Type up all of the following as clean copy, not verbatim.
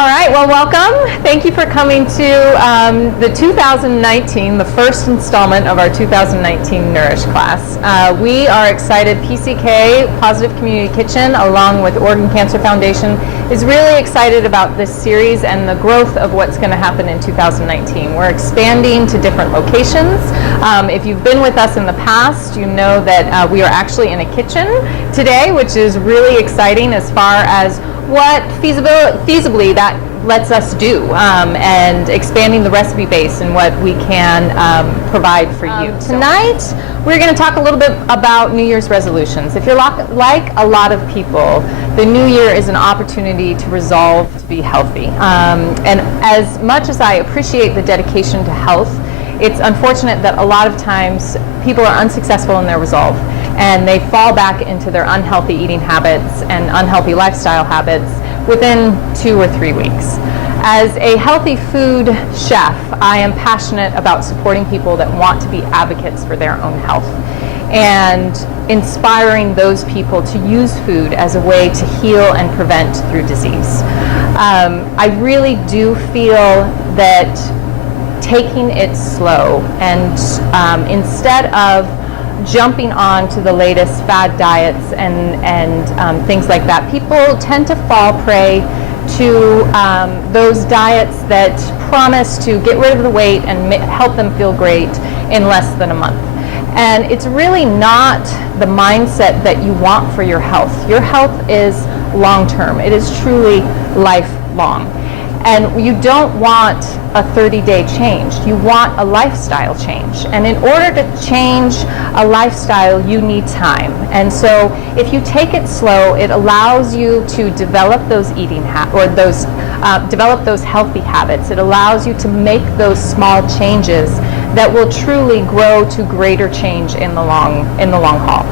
All right, well, welcome. Thank you for coming to the 2019, the first installment of our 2019 Nourish class. We are excited. PCK, Positive Community Kitchen, along with Oregon Cancer Foundation, is really excited about this series and the growth of what's going to happen in 2019. We're expanding to different locations. If you've been with us in the past, you know that we are actually in a kitchen today, which is really exciting as far as what feasibly that lets us do, and expanding the recipe base and what we can provide for you. Tonight, we're going to talk a little bit about New Year's resolutions. If you're like a lot of people, the New Year is an opportunity to resolve to be healthy. And as much as I appreciate the dedication to health, it's unfortunate that a lot of times people are unsuccessful in their resolve, and they fall back into their unhealthy eating habits and unhealthy lifestyle habits within 2 or 3 weeks. As a healthy food chef, I am passionate about supporting people that want to be advocates for their own health and inspiring those people to use food as a way to heal and prevent through disease. I really do feel that taking it slow and instead of jumping on to the latest fad diets and things like that, people tend to fall prey to those diets that promise to get rid of the weight and help them feel great in less than a month. And it's really not the mindset that you want for your health. Your health is long-term. It is truly lifelong. And you don't want a 30-day change. You want a lifestyle change. And in order to change a lifestyle, you need time. And so if you take it slow, it allows you to develop those eating develop those healthy habits. It allows you to make those small changes that will truly grow to greater change in the long haul.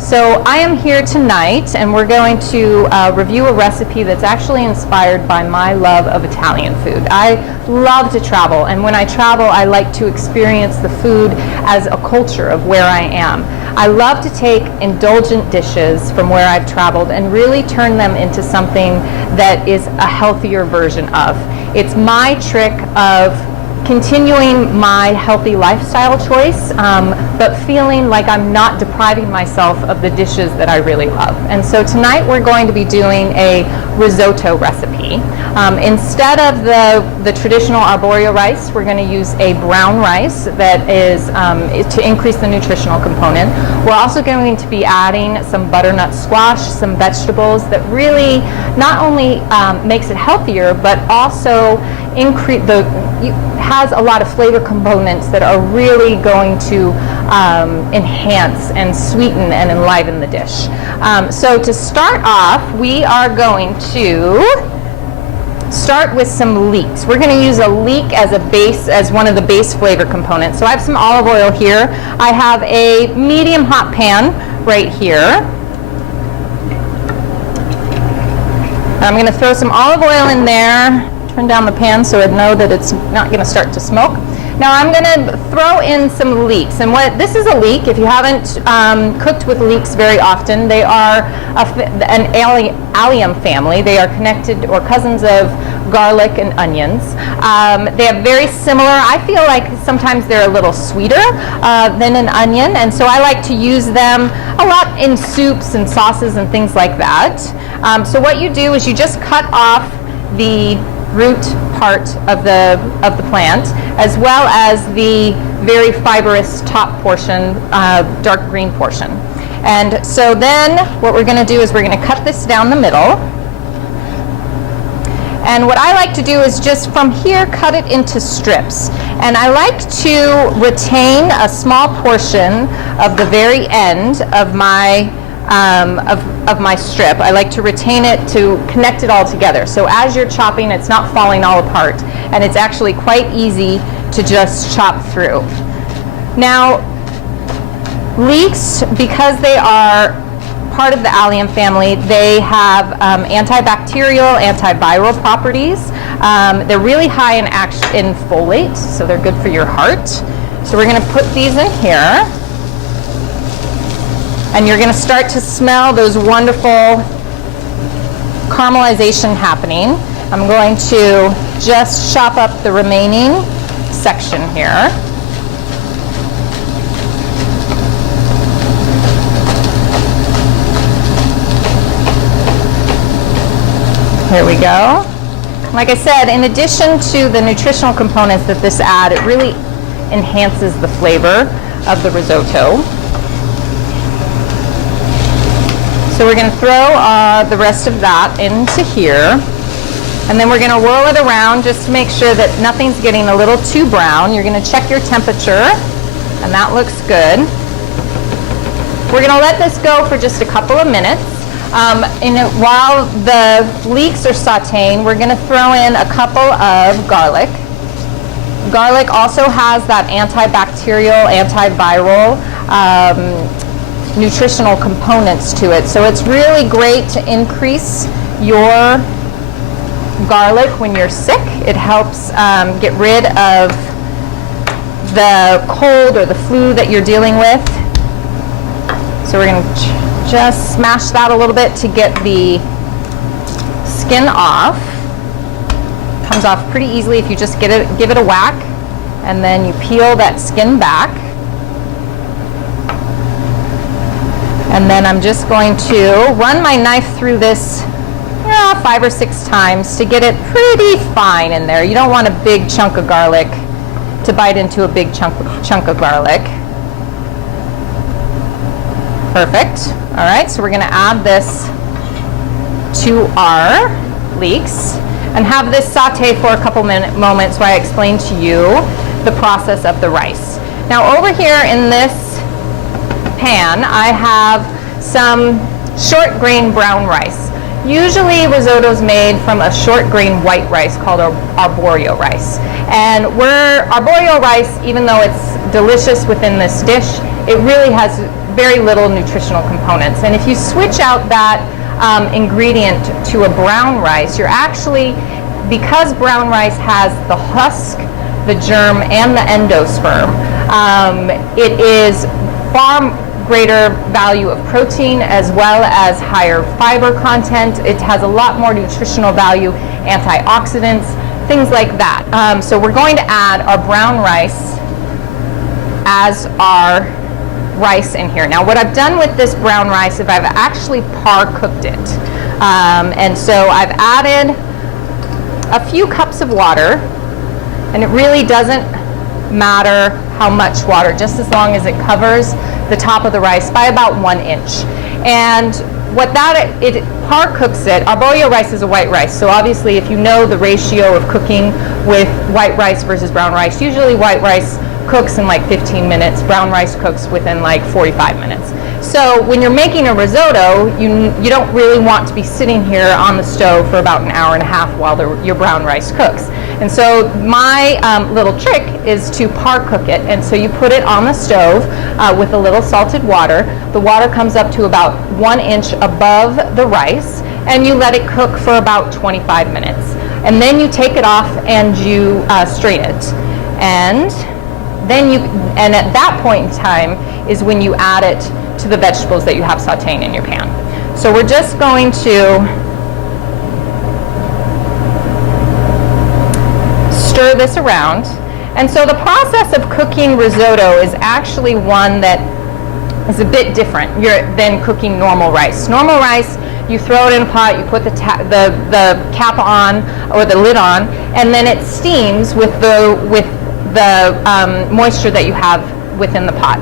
So I am here tonight, and we're going to review a recipe that's actually inspired by my love of Italian food. I love to travel, and when I travel, I like to experience the food as a culture of where I am. I love to take indulgent dishes from where I've traveled and really turn them into something that is a healthier version of. It's my trick of continuing my healthy lifestyle choice, but feeling like I'm not depriving myself of the dishes that I really love. And so tonight we're going to be doing a risotto recipe. Instead of the traditional arborio rice, we're going to use a brown rice that is to increase the nutritional component. We're also going to be adding some butternut squash, some vegetables that really not only makes it healthier, but also has a lot of flavor components that are really going to enhance and sweeten and enliven the dish. So to start off, we are going to start with some leeks. We're going to use a leek as a base, as one of the base flavor components. So I have some olive oil here. I have a medium hot pan right here. I'm going to throw some olive oil in there. Turn down the pan so I know that it's not going to start to smoke. Now I'm going to throw in some leeks, and this is a leek. If you haven't cooked with leeks very often, they are an allium family. They are connected or cousins of garlic and onions. They have very similar. I feel like sometimes they're a little sweeter than an onion, and so I like to use them a lot in soups and sauces and things like that. So what you do is you just cut off the root part of the plant, as well as the very fibrous top portion, dark green portion. And so then what we're going to do is we're going to cut this down the middle. And what I like to do is just from here cut it into strips. And I like to retain a small portion of the very end of my my strip. I like to retain it to connect it all together. So as you're chopping, it's not falling all apart, and it's actually quite easy to just chop through. Now, leeks, because they are part of the allium family, they have antibacterial, antiviral properties. They're really high in folate, so they're good for your heart. So we're going to put these in here. And you're going to start to smell those wonderful caramelization happening. I'm going to just chop up the remaining section here. Here we go. Like I said, in addition to the nutritional components that this adds, it really enhances the flavor of the risotto. So we're going to throw the rest of that into here. And then we're going to whirl it around just to make sure that nothing's getting a little too brown. You're going to check your temperature, and that looks good. We're going to let this go for just a couple of minutes. While the leeks are sauteing, we're going to throw in a couple of garlic. Garlic also has that antibacterial, antiviral, nutritional components to it. So it's really great to increase your garlic when you're sick. It helps get rid of the cold or the flu that you're dealing with. So we're going to just smash that a little bit to get the skin off. Comes off pretty easily if you just give it a whack, and then you peel that skin back. And then I'm just going to run my knife through this 5 or 6 times to get it pretty fine in there. You don't want a big chunk of garlic to bite into a big chunk of garlic. Perfect. All right, so we're going to add this to our leeks and have this saute for a couple moments while I explain to you the process of the rice. Now over here in this pan, I have some short grain brown rice. Usually risotto is made from a short grain white rice called arborio rice. And arborio rice, even though it's delicious within this dish, it really has very little nutritional components. And if you switch out that ingredient to a brown rice, you're actually, because brown rice has the husk, the germ, and the endosperm, it is far greater value of protein as well as higher fiber content. It has a lot more nutritional value, antioxidants, things like that. So we're going to add our brown rice as our rice in here. Now what I've done with this brown rice is I've actually par cooked it. And so I've added a few cups of water, and it really doesn't matter how much water, just as long as it covers the top of the rice by about 1 inch. And what it par cooks it. Arborio rice is a white rice, so obviously if you know the ratio of cooking with white rice versus brown rice, usually white rice cooks in like 15 minutes, brown rice cooks within like 45 minutes. So when you're making a risotto, you don't really want to be sitting here on the stove for about an hour and a half while your brown rice cooks. And so my little trick is to par cook it. And so you put it on the stove with a little salted water. The water comes up to about 1 inch above the rice, and you let it cook for about 25 minutes. And then you take it off and you strain it. And at that point in time is when you add it to the vegetables that you have sauteing in your pan. So we're just going to stir this around. And so the process of cooking risotto is actually one that is a bit different than cooking normal rice. Normal rice, you throw it in a pot, you put the cap on or the lid on, and then it steams with the moisture that you have within the pot.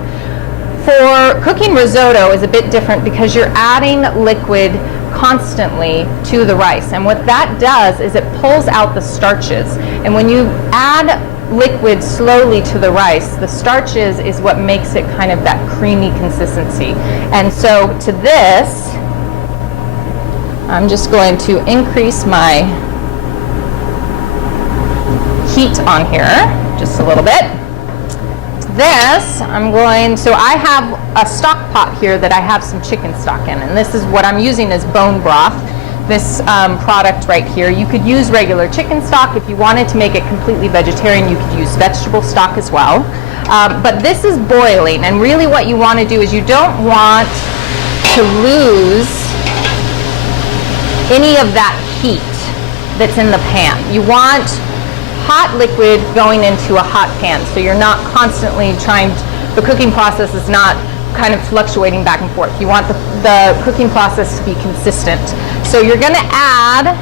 For cooking risotto is a bit different because you're adding liquid constantly to the rice, and what that does is it pulls out the starches. And when you add liquid slowly to the rice, the starches is what makes it kind of that creamy consistency. And so to this, I'm just going to increase my heat on here just a little bit. So I have a stock pot here that I have some chicken stock in, and this is what I'm using as bone broth. This product right here, you could use regular chicken stock. If you wanted to make it completely vegetarian, you could use vegetable stock as well. But this is boiling, and really what you want to do is you don't want to lose any of that heat. that's in the pan. You want hot liquid going into a hot pan, so you're not constantly the cooking process is not kind of fluctuating back and forth. You want the cooking process to be consistent. So you're gonna add,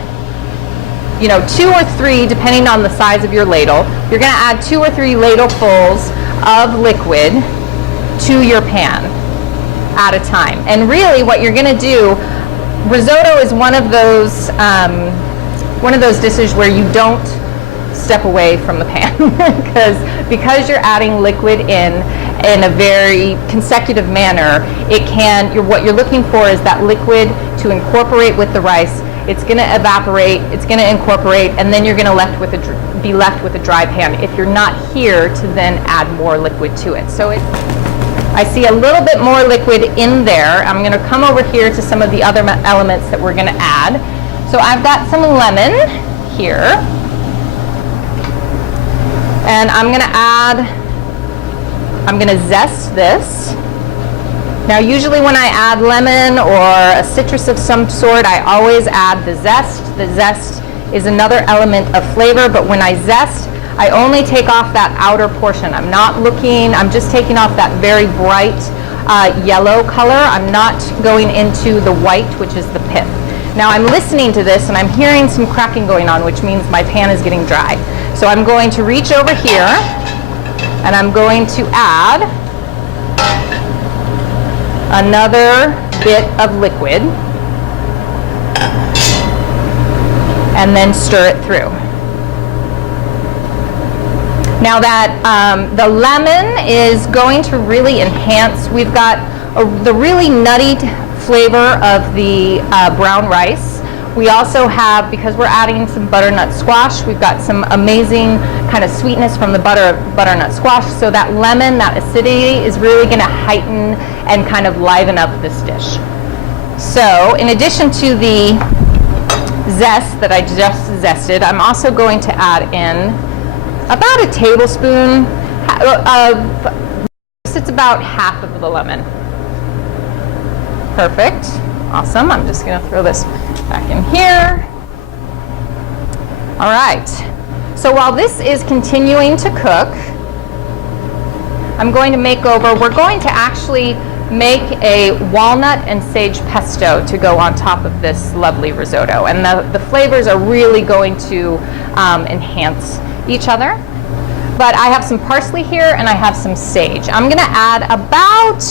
2 or 3, depending on the size of your ladle, you're gonna add 2 or 3 ladlefuls of liquid to your pan at a time. And really what you're gonna do, risotto is one of those dishes where you don't step away from the pan because you're adding liquid in a very consecutive manner. What you're looking for is that liquid to incorporate with the rice. It's going to evaporate, it's going to incorporate, and then you're going to be left with a dry pan if you're not here to then add more liquid to it. So I see a little bit more liquid in there. I'm going to come over here to some of the other elements that we're going to add. So I've got some lemon here. And I'm going to zest this. Now usually when I add lemon or a citrus of some sort, I always add the zest. The zest is another element of flavor, but when I zest, I only take off that outer portion. I'm just taking off that very bright yellow color. I'm not going into the white, which is the pith. Now I'm listening to this and I'm hearing some cracking going on, which means my pan is getting dry. So I'm going to reach over here and I'm going to add another bit of liquid and then stir it through. Now that the lemon is going to really enhance, we've got the really nutty flavor of the brown rice. We also have, because we're adding some butternut squash, we've got some amazing kind of sweetness from the butternut squash. So that lemon, that acidity is really going to heighten and kind of liven up this dish. So in addition to the zest that I just zested, I'm also going to add in about a tablespoon of, it's about half of the lemon. Perfect. Awesome. I'm just going to throw this back in here. All right. So while this is continuing to cook, I'm going to we're going to actually make a walnut and sage pesto to go on top of this lovely risotto. And the flavors are really going to enhance each other. But I have some parsley here and I have some sage. I'm going to add about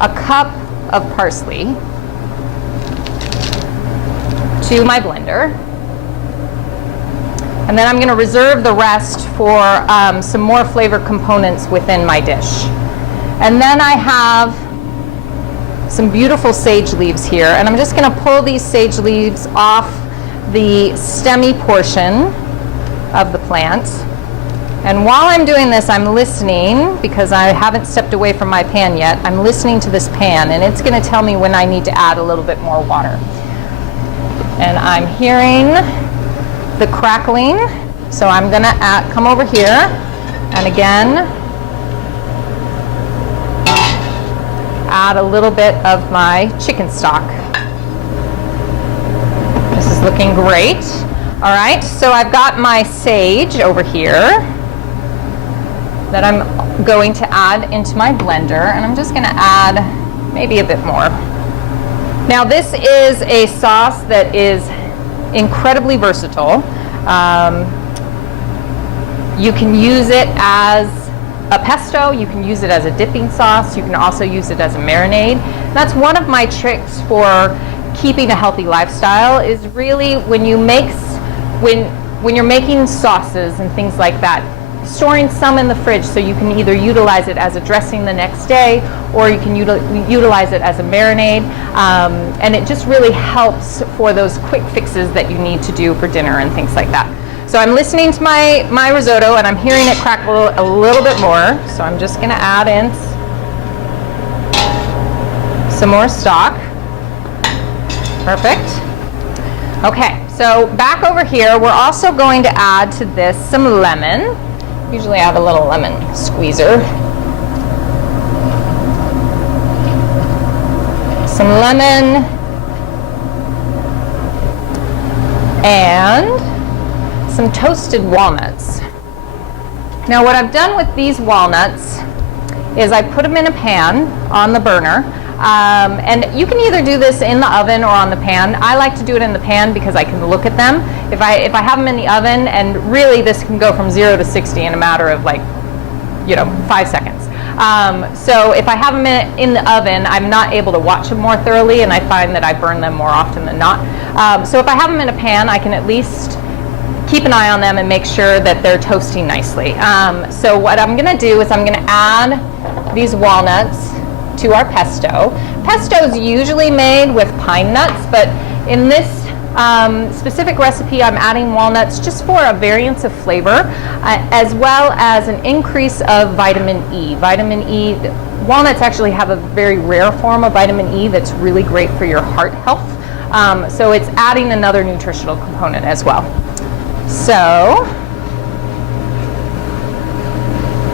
a cup of parsley to my blender. And then I'm going to reserve the rest for some more flavor components within my dish. And then I have some beautiful sage leaves here, and I'm just going to pull these sage leaves off the stemmy portion of the plant. And while I'm doing this, I'm listening, because I haven't stepped away from my pan yet, I'm listening to this pan, and it's going to tell me when I need to add a little bit more water. And I'm hearing the crackling, so I'm going to come over here, and again, add a little bit of my chicken stock. This is looking great. All right, so I've got my sage over here that I'm going to add into my blender, and I'm just going to add maybe a bit more. Now this is a sauce that is incredibly versatile. You can use it as a pesto, you can use it as a dipping sauce, you can also use it as a marinade. That's one of my tricks for keeping a healthy lifestyle, is really when you're making sauces and things like that, storing some in the fridge so you can either utilize it as a dressing the next day, or you can utilize it as a marinade, and it just really helps for those quick fixes that you need to do for dinner and things like that. So I'm listening to my risotto, and I'm hearing it crackle a little bit more, so I'm just going to add in some more stock. Perfect. Okay, so back over here, we're also going to add to this some lemon. Usually I have a little lemon squeezer. Some lemon. and some toasted walnuts. Now what I've done with these walnuts is I put them in a pan on the burner. And you can either do this in the oven or on the pan. I like to do it in the pan because I can look at them. If I have them in the oven, and really this can go from 0 to 60 in a matter of 5 seconds. So if I have them in the oven, I'm not able to watch them more thoroughly, and I find that I burn them more often than not. So if I have them in a pan, I can at least keep an eye on them and make sure that they're toasting nicely. So what I'm going to do is I'm going to add these walnuts to our pesto. Pesto is usually made with pine nuts, but in this specific recipe I'm adding walnuts just for a variance of flavor, as well as an increase of vitamin E. Vitamin E, walnuts actually have a very rare form of vitamin E that's really great for your heart health. So it's adding another nutritional component as well. So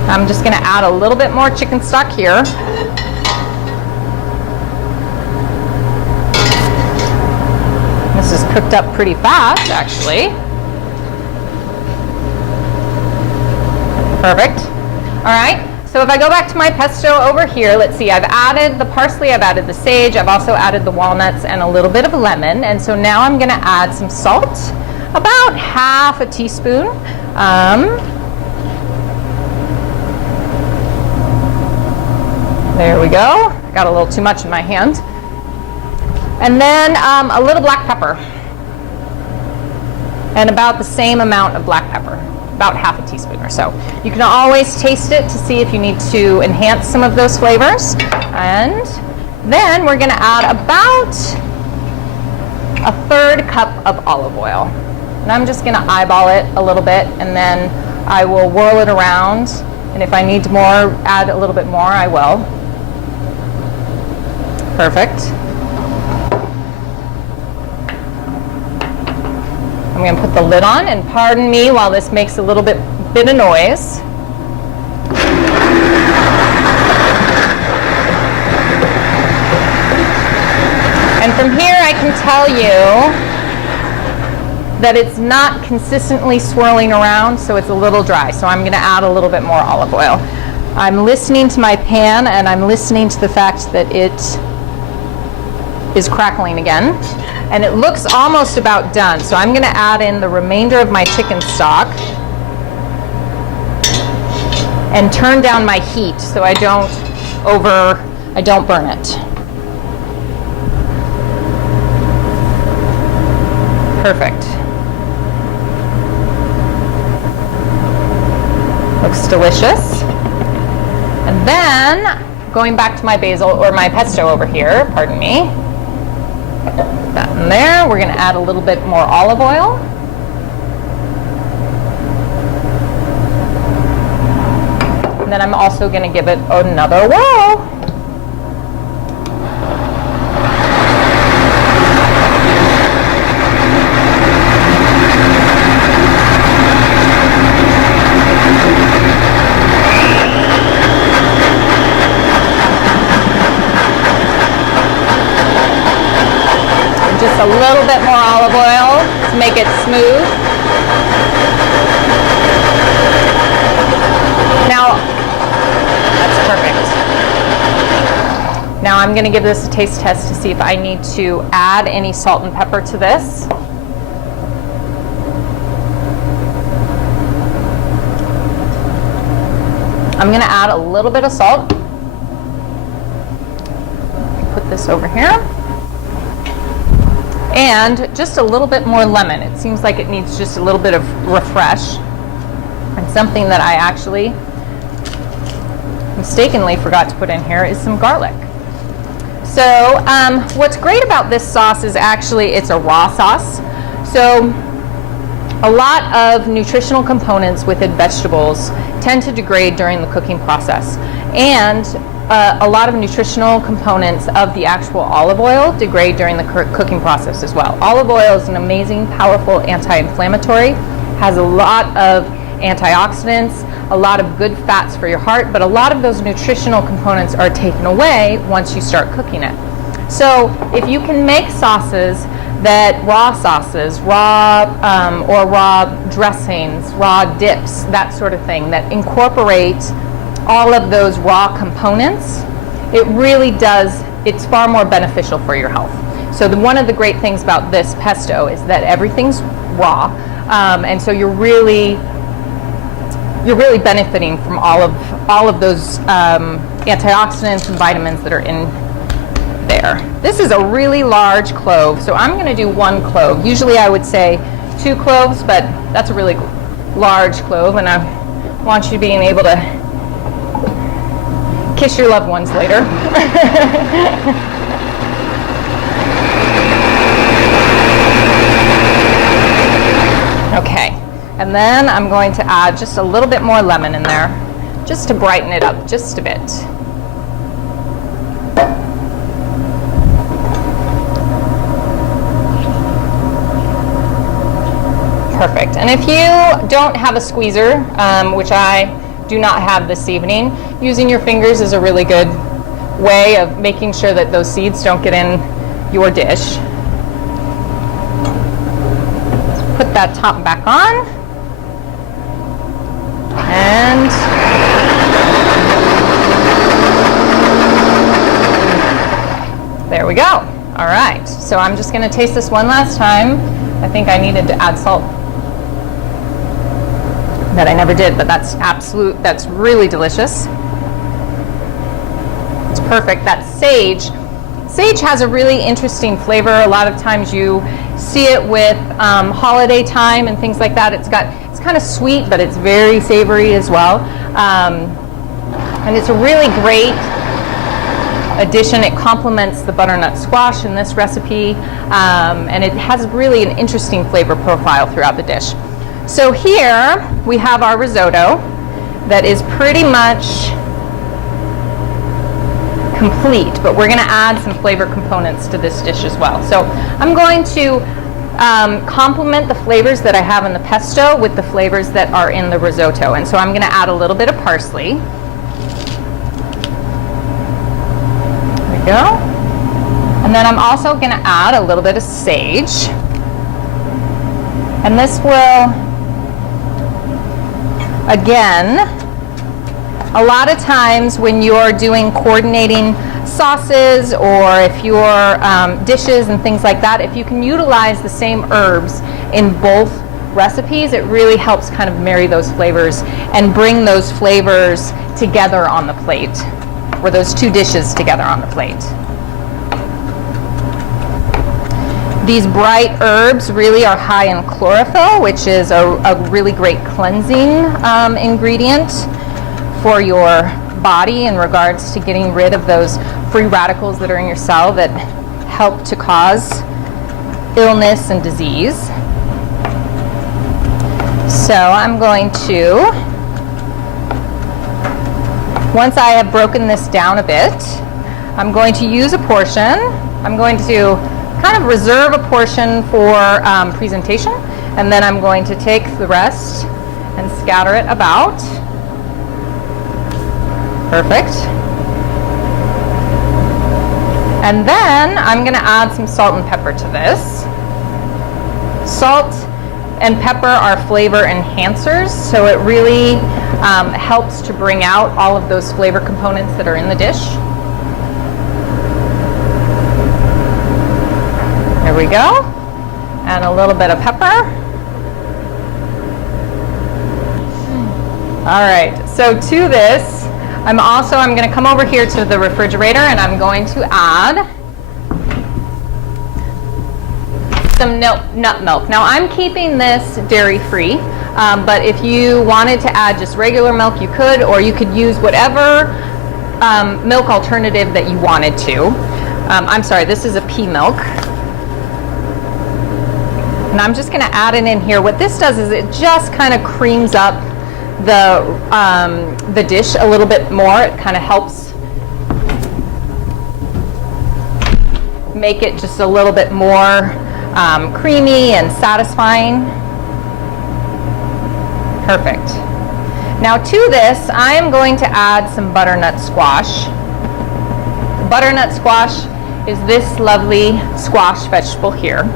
I'm just going to add a little bit more chicken stock here. This is cooked up pretty fast, actually. Perfect. All right, so if I go back to my pesto over here, let's see, I've added the parsley, I've added the sage, I've also added the walnuts and a little bit of lemon. And so now I'm going to add some salt, about half a teaspoon. There we go. I got a little too much in my hand. And then a little black pepper, and about the same amount of black pepper, about half a teaspoon or so. You can always taste it to see if you need to enhance some of those flavors. And then we're going to add about a 1/3 cup of olive oil. And I'm just going to eyeball it a little bit, and then I will whirl it around. And if I need more, add a little bit more, I will. Perfect. I'm going to put the lid on, and pardon me while this makes a little bit of noise. And from here I can tell you that it's not consistently swirling around, so it's a little dry. So I'm going to add a little bit more olive oil. I'm listening to my pan, and I'm listening to the fact that it is crackling again. And it looks almost about done. So I'm going to add in the remainder of my chicken stock and turn down my heat so I don't burn it. Perfect. Looks delicious. And then going back to my basil or my pesto over here, pardon me. That in there. We're going to add a little bit more olive oil. And then I'm also going to give it another whirl. Just a little bit more olive oil to make it smooth. Now, that's perfect. Now I'm going to give this a taste test to see if I need to add any salt and pepper to this. I'm going to add a little bit of salt. Put this over here. And just a little bit more lemon. It seems like it needs just a little bit of refresh. And something that I actually mistakenly forgot to put in here is some garlic. So what's great about this sauce is actually it's a raw sauce. So a lot of nutritional components within vegetables tend to degrade during the cooking process. And a lot of nutritional components of the actual olive oil degrade during the cooking process as well. Olive oil is an amazing, powerful anti-inflammatory, has a lot of antioxidants, a lot of good fats for your heart, but a lot of those nutritional components are taken away once you start cooking it. So if you can make sauces that raw sauces, or raw dressings, raw dips, that sort of thing, that incorporate all of those raw components, it really does, it's far more beneficial for your health. So one of the great things about this pesto is that everything's raw, and so you're really benefiting from all of those antioxidants and vitamins that are in there. This is a really large clove, so I'm going to do 1 clove. Usually I would say 2 cloves, but that's a really large clove, and I want you being able to kiss your loved ones later. Okay, and then I'm going to add just a little bit more lemon in there, just to brighten it up just a bit. Perfect. And if you don't have a squeezer, which I do not have this evening, using your fingers is a really good way of making sure that those seeds don't get in your dish. Put that top back on. And there we go. All right. So I'm just going to taste this one last time. I think I needed to add salt. That I never did, but that's really delicious. It's perfect. That sage has a really interesting flavor. A lot of times you see it with holiday time and things like that. It's kind of sweet, but it's very savory as well. And it's a really great addition. It complements the butternut squash in this recipe, and it has really an interesting flavor profile throughout the dish. So here we have our risotto that is pretty much complete, but we're going to add some flavor components to this dish as well. So I'm going to complement the flavors that I have in the pesto with the flavors that are in the risotto. And so I'm going to add a little bit of parsley. There we go. And then I'm also going to add a little bit of sage. And this will, again, a lot of times when you're doing coordinating sauces or if you're dishes and things like that, if you can utilize the same herbs in both recipes, it really helps kind of marry those flavors and bring those flavors together on the plate, or those two dishes together on the plate. These bright herbs really are high in chlorophyll, which is a really great cleansing ingredient for your body in regards to getting rid of those free radicals that are in your cell that help to cause illness and disease. So I'm going to, once I have broken this down a bit, I'm going to use a portion. I'm going to kind of reserve a portion for presentation, and then I'm going to take the rest and scatter it about. Perfect. And then I'm going to add some salt and pepper to this. Salt and pepper are flavor enhancers, so it really helps to bring out all of those flavor components that are in the dish. There we go. And a little bit of pepper. All right, so to this, I'm going to come over here to the refrigerator and I'm going to add some nut milk. Now I'm keeping this dairy-free, but if you wanted to add just regular milk, you could, or you could use whatever milk alternative that you wanted to. I'm sorry, this is a pea milk. And I'm just going to add it in here. What this does is it just kind of creams up the dish a little bit more. It kind of helps make it just a little bit more creamy and satisfying. Perfect. Now to this, I am going to add some butternut squash. Butternut squash is this lovely squash vegetable here.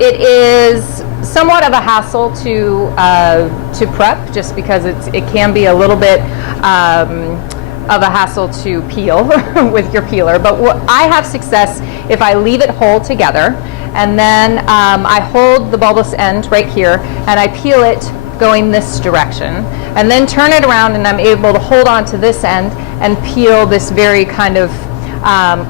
It is somewhat of a hassle to prep, just because it can be a little bit of a hassle to peel with your peeler. But I have success if I leave it whole together, and then I hold the bulbous end right here, and I peel it going this direction, and then turn it around, and I'm able to hold on to this end and peel this very kind of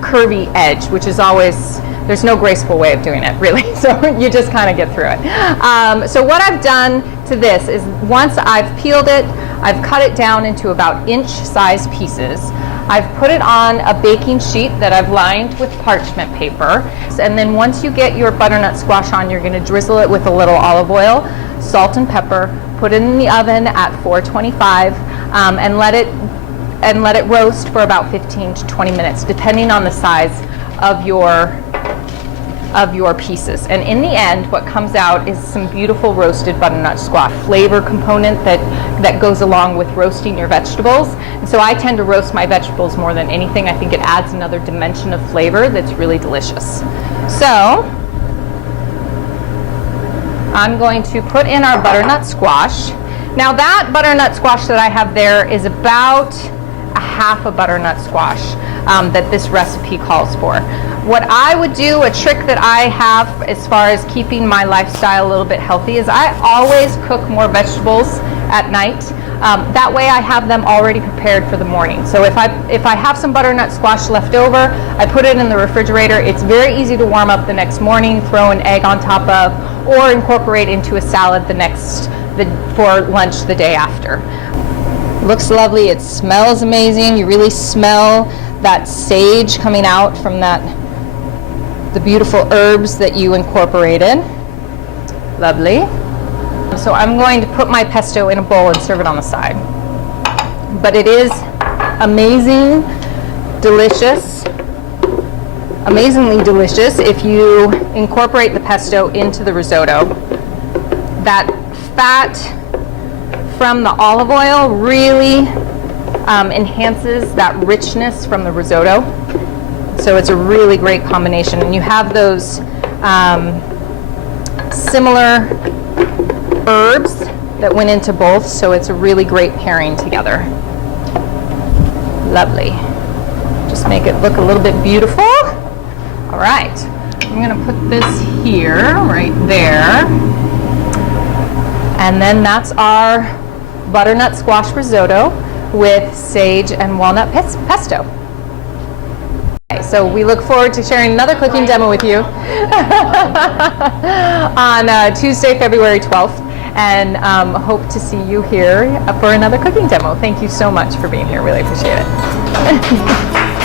curvy edge, which is always, there's no graceful way of doing it, really. So you just kind of get through it. So what I've done to this is, once I've peeled it, I've cut it down into about inch-sized pieces. I've put it on a baking sheet that I've lined with parchment paper. And then once you get your butternut squash on, you're going to drizzle it with a little olive oil, salt and pepper, put it in the oven at 425, and let it roast for about 15 to 20 minutes, depending on the size of your pieces. And in the end, what comes out is some beautiful roasted butternut squash flavor component that goes along with roasting your vegetables. And so I tend to roast my vegetables more than anything. I think it adds another dimension of flavor that's really delicious. So I'm going to put in our butternut squash. Now that butternut squash that I have there is about a half a butternut squash that this recipe calls for. What I would do, a trick that I have as far as keeping my lifestyle a little bit healthy, is I always cook more vegetables at night. That way I have them already prepared for the morning. So if I have some butternut squash left over, I put it in the refrigerator. It's very easy to warm up the next morning, throw an egg on top of, or incorporate into a salad for lunch the day after. Looks lovely, it smells amazing. You really smell that sage coming out from the beautiful herbs that you incorporated. Lovely. So I'm going to put my pesto in a bowl and serve it on the side. But it is amazing, delicious, amazingly delicious if you incorporate the pesto into the risotto. That fat from the olive oil really enhances that richness from the risotto. So it's a really great combination. And you have those similar herbs that went into both, so it's a really great pairing together. Lovely. Just make it look a little bit beautiful. All right, I'm gonna put this here, right there. And then that's our butternut squash risotto with sage and walnut pesto. Okay, so we look forward to sharing another cooking demo with you on Tuesday, February 12th, and hope to see you here for another cooking demo. Thank you so much for being here. Really appreciate it.